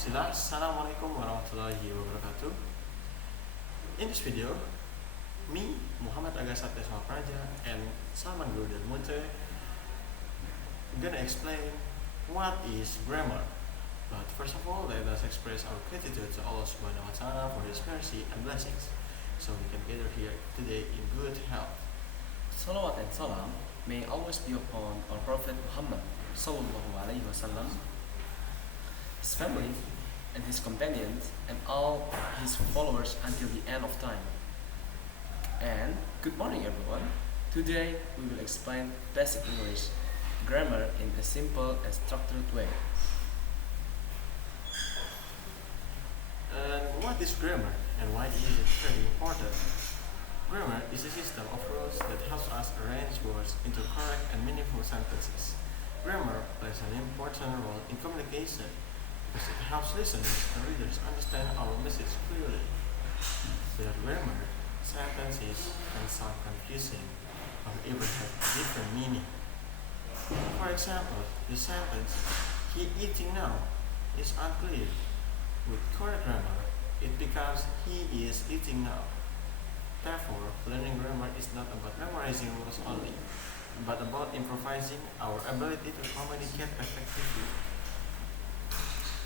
Assalamualaikum warahmatullahi wabarakatuh. In this video, me, Muhammad aghaarya9617 and Salman Guru Munte gonna explain what is grammar. But first of all, let us express our gratitude to Allah Subhanahu wa Ta'ala for His mercy and blessings, so we can gather here today in good health. Salawat and salam may always be upon our Prophet Muhammad sallallahu alaihi wasallam, his family and his companions, and all his followers until the end of time. And good morning everyone. Today we will explain basic English grammar in a simple and structured way. And what is grammar and why is it very important? Grammar is a system of rules that helps us arrange words into correct and meaningful sentences. Grammar plays an important role in communication because it helps listeners and readers understand our message clearly. Without grammar, sentences can sound confusing or even have different meaning. For example, the sentence, "he eating now," is unclear. With correct grammar, it becomes "he is eating now." Therefore, learning grammar is not about memorizing rules only, but about improvising our ability to communicate effectively.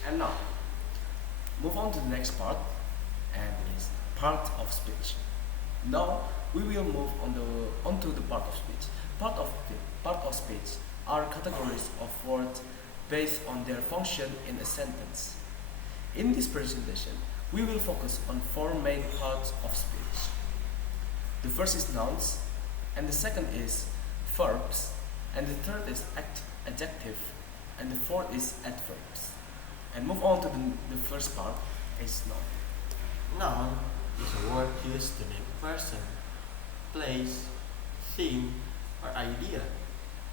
And now, move on to the next part, and is part of speech. Now we will move onto the part of speech. Part of speech are categories of words based on their function in a sentence. In this presentation, we will focus on four main parts of speech. The first is nouns, and the second is verbs, and the third is adjective, and the fourth is adverbs. And move on to the first part, is noun. Noun is a word used to name a person, place, thing, or idea.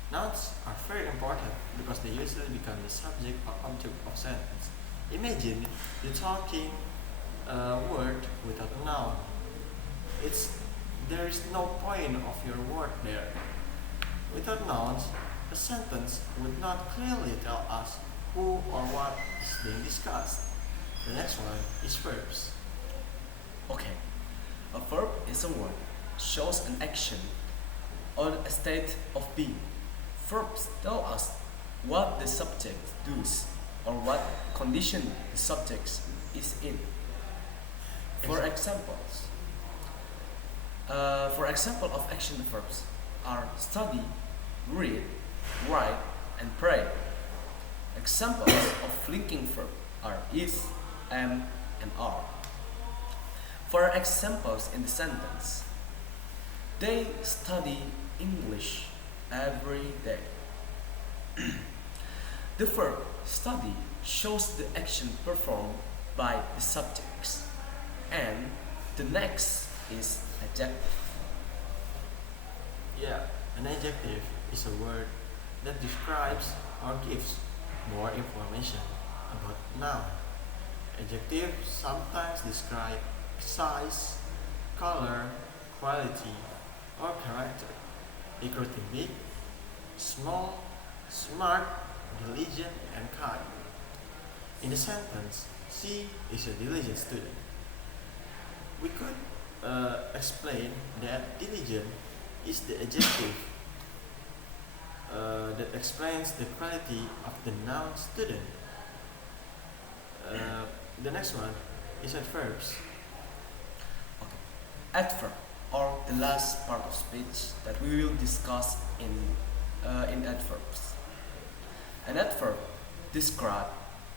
Nouns are very important because they usually become the subject or object of sentence. Imagine you talking a word without a noun. There is no point of your word there. Without nouns, a sentence would not clearly tell us who or what is being discussed. The next one is verbs. Okay, a verb is a word, shows an action or a state of being. Verbs tell us what the subject does or what condition the subject is in. For example of action verbs are study, read, write, and pray. Examples of linking verbs are is, am, and are. For examples in the sentence, they study English every day. The verb study shows the action performed by the subjects. And the next is adjective. Yeah, an adjective is a word that describes or gives more information about noun. Adjectives sometimes describe size, color, quality, or character, including big, small, smart, diligent, and kind. In a sentence, she is a diligent student. We could explain that diligent is the adjective that explains the quality of the noun student. The next one is adverbs. Okay. Adverb, or the last part of speech that we will discuss in adverbs. An adverb describes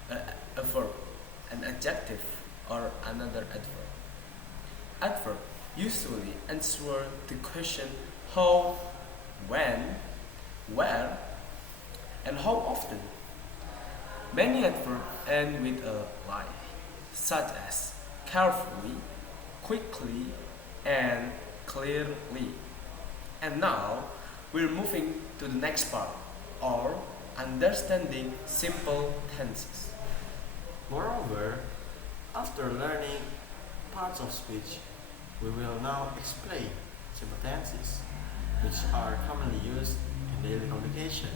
a verb, an adjective, or another adverb. Adverb usually answer the question how, when, where, and how often. Many adverbs end with a line, such as carefully, quickly, and clearly. And now we're moving to the next part, or understanding simple tenses. Moreover, after learning parts of speech, we will now explain simple tenses, which are commonly used in daily communication,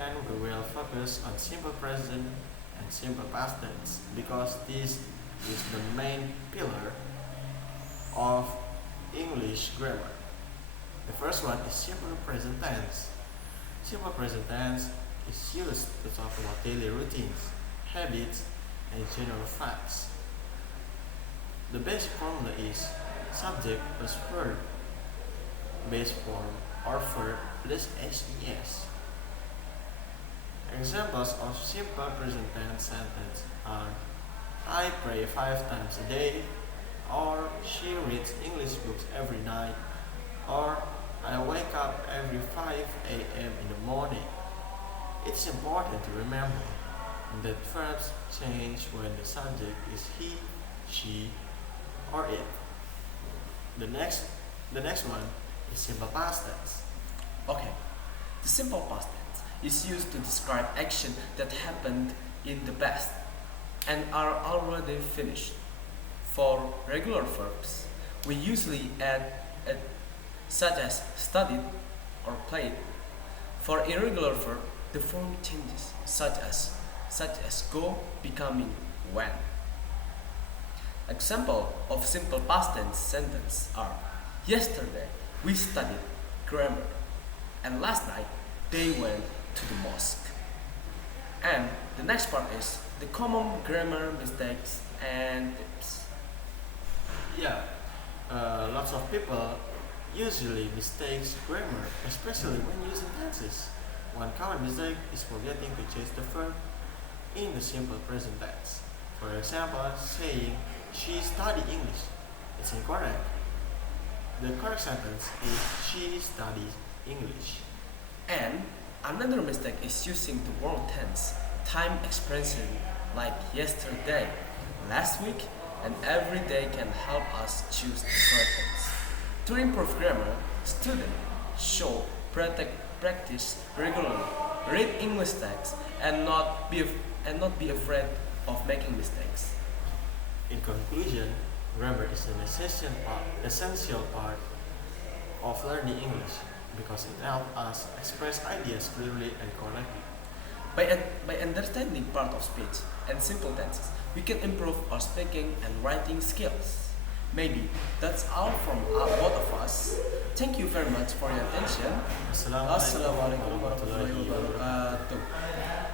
and we will focus on simple present and simple past tense because this is the main pillar of English grammar. The first one is simple present tense. Simple present tense is used to talk about daily routines, habits, and general facts. The basic formula is subject plus verb, base form or verb plus SES. Examples of simple present tense sentence are I pray 5 times a day, or she reads English books every night, or I wake up every 5 a.m. in the morning. It's important to remember that verbs change when the subject is he, she, or it. The next, the next one is simple past tense. Okay, the simple past tense is used to describe action that happened in the past and are already finished. For regular verbs, we usually add a such as studied or played. For irregular verb, the form changes, such as go becoming went. Example of simple past tense sentence are yesterday we studied grammar and last night they went to the mosque. And the next part is the common grammar mistakes and tips. Yeah, lots of people usually mistakes grammar, especially when using tenses. One common mistake is forgetting to change the verb in the simple present tense. For example, saying she studied English. It's incorrect. The correct sentence is she studies English. And another mistake is using the wrong tense, time expression like yesterday, last week, and every day can help us choose the correct tense. To improve grammar, students should practice regularly, read English texts, and not be afraid of making mistakes. In conclusion, grammar is an essential part of learning English because it helps us express ideas clearly and correctly. By understanding part of speech and simple tenses, we can improve our speaking and writing skills. Maybe that's all from both of us. Thank you very much for your attention. Assalamualaikum Assalamualaikum warahmatullahi warahmatullahi wabarakatuh. wabarakatuh.